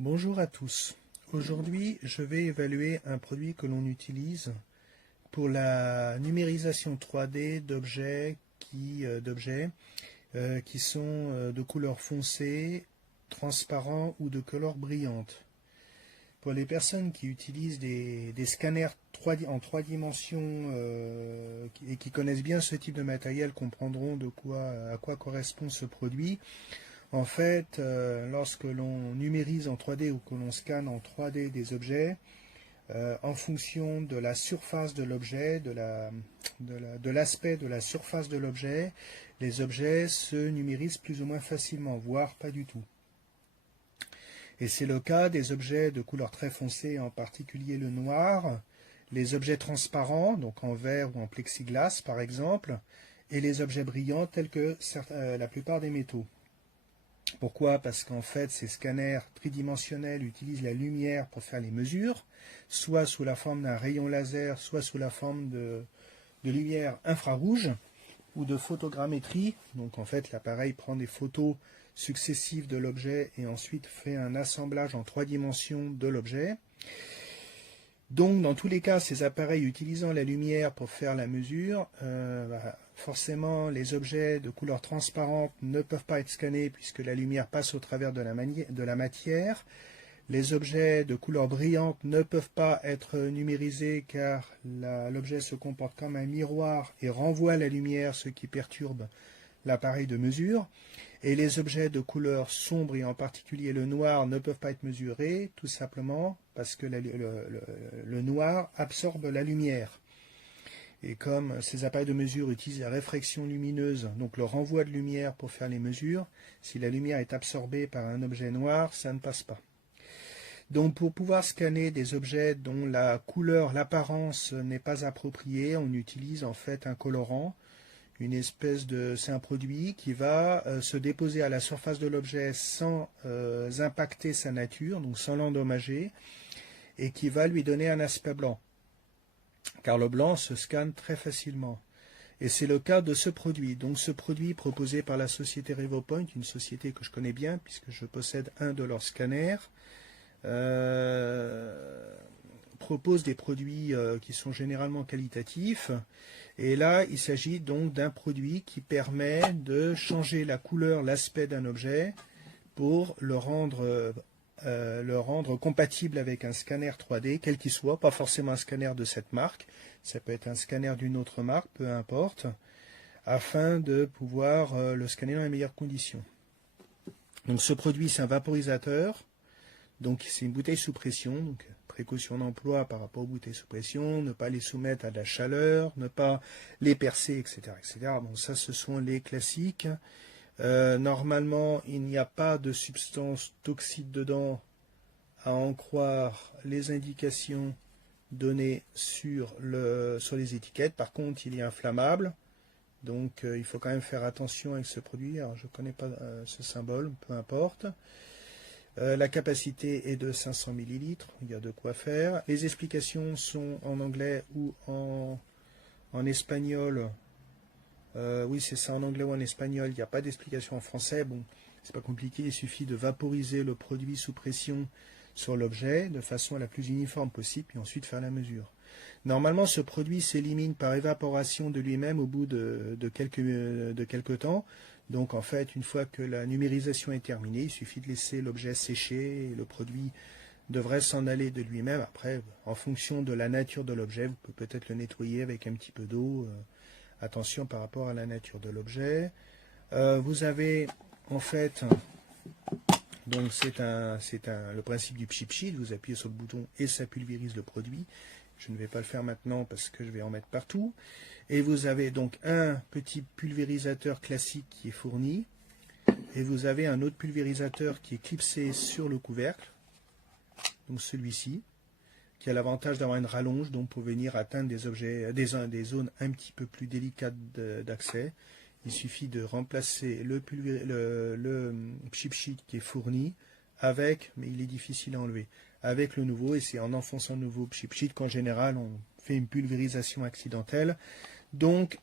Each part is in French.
Bonjour à tous. Aujourd'hui, je vais évaluer un produit que l'on utilise pour la numérisation 3D d'objets qui sont de couleur foncée, transparents ou de couleur brillante. Pour les personnes qui utilisent des scanners en 3 dimensions et qui connaissent bien ce type de matériel comprendront à quoi correspond ce produit. En fait, lorsque l'on numérise en 3D ou que l'on scanne en 3D des objets, en fonction de la surface de l'objet, de l'aspect de la surface de l'objet, les objets se numérisent plus ou moins facilement, voire pas du tout. Et c'est le cas des objets de couleur très foncée, en particulier le noir, les objets transparents, donc en verre ou en plexiglas par exemple, et les objets brillants tels que la plupart des métaux. Pourquoi? Parce qu'en fait, ces scanners tridimensionnels utilisent la lumière pour faire les mesures, soit sous la forme d'un rayon laser, soit sous la forme de lumière infrarouge ou de photogrammétrie. Donc en fait, l'appareil prend des photos successives de l'objet et ensuite fait un assemblage en 3 dimensions de l'objet. Donc dans tous les cas, ces appareils utilisant la lumière pour faire la mesure, forcément les objets de couleur transparente ne peuvent pas être scannés puisque la lumière passe au travers de la matière. Les objets de couleur brillante ne peuvent pas être numérisés car l'objet se comporte comme un miroir et renvoie la lumière, ce qui perturbe l'appareil de mesure. Et les objets de couleur sombre, et en particulier le noir, ne peuvent pas être mesurés, tout simplement parce que le noir absorbe la lumière. Et comme ces appareils de mesure utilisent la réfraction lumineuse, donc le renvoi de lumière pour faire les mesures, si la lumière est absorbée par un objet noir, ça ne passe pas. Donc pour pouvoir scanner des objets dont la couleur, l'apparence n'est pas appropriée, on utilise en fait un colorant. C'est un produit qui va se déposer à la surface de l'objet sans impacter sa nature, donc sans l'endommager, et qui va lui donner un aspect blanc. Car le blanc se scanne très facilement. Et c'est le cas de ce produit. Donc ce produit proposé par la société RevoPoint, une société que je connais bien puisque je possède un de leurs scanners, propose des produits qui sont généralement qualitatifs. Et là, il s'agit donc d'un produit qui permet de changer la couleur, l'aspect d'un objet pour le rendre compatible avec un scanner 3D, quel qu'il soit, pas forcément un scanner de cette marque, ça peut être un scanner d'une autre marque, peu importe, afin de pouvoir le scanner dans les meilleures conditions. Donc ce produit, c'est un vaporisateur. Donc c'est une bouteille sous pression, donc précaution d'emploi par rapport aux bouteilles sous pression, ne pas les soumettre à de la chaleur, ne pas les percer, etc. etc. Bon, ça ce sont les classiques. Normalement, il n'y a pas de substance toxique dedans, à en croire les indications données sur les étiquettes. Par contre, il est inflammable, donc il faut quand même faire attention avec ce produit. Alors je ne connais pas ce symbole, peu importe. La capacité est de 500 ml, il y a de quoi faire. Les explications sont en anglais ou en espagnol. Oui, c'est ça, en anglais ou en espagnol. Il n'y a pas d'explication en français. Bon, c'est pas compliqué, il suffit de vaporiser le produit sous pression sur l'objet de façon la plus uniforme possible, puis ensuite faire la mesure. Normalement, ce produit s'élimine par évaporation de lui-même au bout de quelques temps. Donc en fait, une fois que la numérisation est terminée, il suffit de laisser l'objet sécher et le produit devrait s'en aller de lui-même. Après, en fonction de la nature de l'objet, vous pouvez peut-être le nettoyer avec un petit peu d'eau. Attention par rapport à la nature de l'objet. Vous avez en fait, donc c'est le principe du chip sheet. Vous appuyez sur le bouton et ça pulvérise le produit. Je ne vais pas le faire maintenant parce que je vais en mettre partout. Et vous avez donc un petit pulvérisateur classique qui est fourni. Et vous avez un autre pulvérisateur qui est clipsé sur le couvercle. Donc celui-ci, qui a l'avantage d'avoir une rallonge, donc pour venir atteindre des zones un petit peu plus délicates d'accès. Il suffit de remplacer le chip sheet qui est fourni avec, mais il est difficile à enlever, avec le nouveau, et c'est en enfonçant le nouveau chip sheet qu'en général on fait une pulvérisation accidentelle. Donc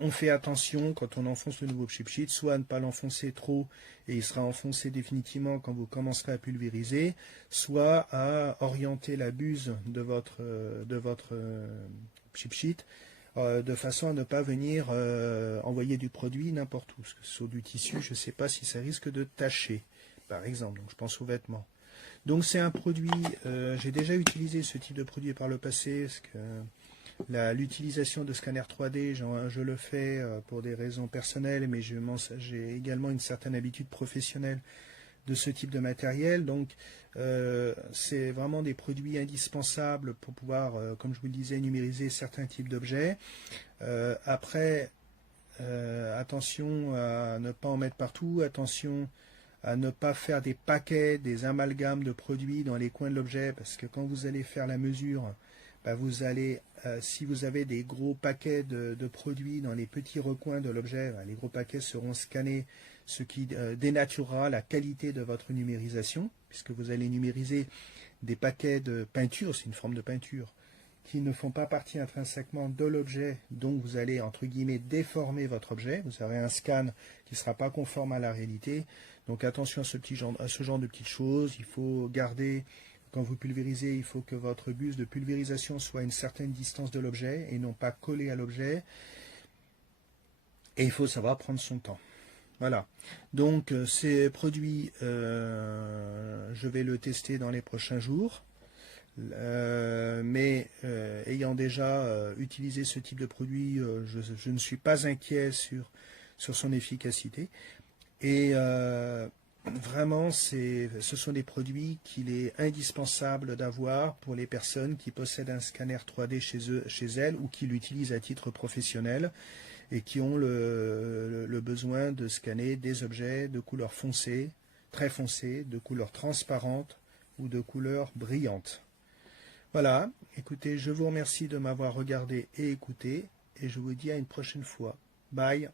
on fait attention quand on enfonce le nouveau chip sheet, soit à ne pas l'enfoncer trop et il sera enfoncé définitivement quand vous commencerez à pulvériser, soit à orienter la buse de votre chip sheet de façon à ne pas venir envoyer du produit n'importe où. Parce que sur du tissu, je ne sais pas si ça risque de tacher, par exemple. Donc je pense aux vêtements. Donc c'est un produit, j'ai déjà utilisé ce type de produit par le passé, parce que l'utilisation de scanner 3D, je le fais pour des raisons personnelles, mais j'ai également une certaine habitude professionnelle de ce type de matériel. Donc c'est vraiment des produits indispensables pour pouvoir, comme je vous le disais, numériser certains types d'objets. Après, attention à ne pas en mettre partout, attention à ne pas faire des paquets, des amalgames de produits dans les coins de l'objet, parce que quand vous allez faire la mesure, bah vous allez, si vous avez des gros paquets de produits dans les petits recoins de l'objet, bah les gros paquets seront scannés, ce qui dénaturera la qualité de votre numérisation, puisque vous allez numériser des paquets de peinture, c'est une forme de peinture, qui ne font pas partie intrinsèquement de l'objet, donc vous allez, entre guillemets, déformer votre objet. Vous aurez un scan qui ne sera pas conforme à la réalité. Donc attention à ce genre de petites choses. Il faut garder, quand vous pulvérisez, il faut que votre buse de pulvérisation soit à une certaine distance de l'objet et non pas collée à l'objet. Et il faut savoir prendre son temps. Voilà. Donc ces produits, je vais le tester dans les prochains jours. Mais ayant déjà utilisé ce type de produit, je ne suis pas inquiet sur son efficacité. Et vraiment, ce sont des produits qu'il est indispensable d'avoir pour les personnes qui possèdent un scanner 3D chez elles ou qui l'utilisent à titre professionnel et qui ont le besoin de scanner des objets de couleur foncée, très foncée, de couleur transparente ou de couleur brillante. Voilà, écoutez, je vous remercie de m'avoir regardé et écouté, et je vous dis à une prochaine fois. Bye.